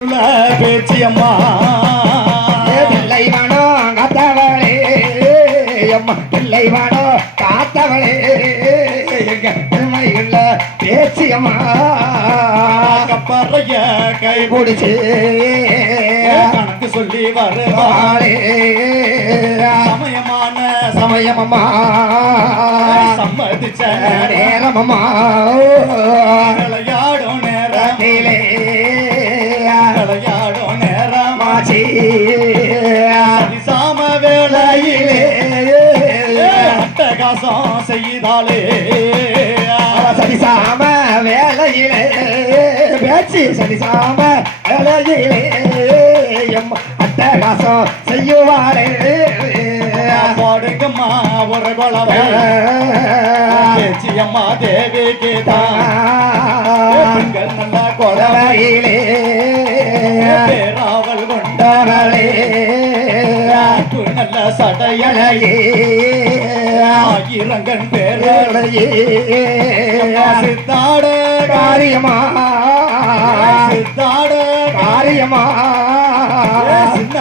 பேச்சியம்மா பிள்ளை வானோ காத்தவளே அம்மா பிள்ளை வானோ காத்தவளே எங்க உண்மையுள்ள பேச்சியம்மா கப்பறைய கை பிடிச்சு கணக்கு சொல்லி வருவாளே சமயமான சமயமம்மா சம்மதிச்ச நேரமம்மா விளையாடும் நேரத்திலே விளையாடும் நேரமாச்சி சாம வேளையிலே அட்டகாசம் செய்தாலே சரிசாம வேலையிலே பேச்சு சரிசாம வேலையிலே அட்டகாசம் செய்யுவாரே போடுங்கம்மா ஒரு குளவை பேச்சியம்மா தேவிக்கு தான் நல்ல குளவையிலே பேராவல் கொண்டவளே நல்ல சடையலையே ஆயிரங்கன் பேரலையே சித்தாட காரியமா சித்தாட காரியமா சின்ன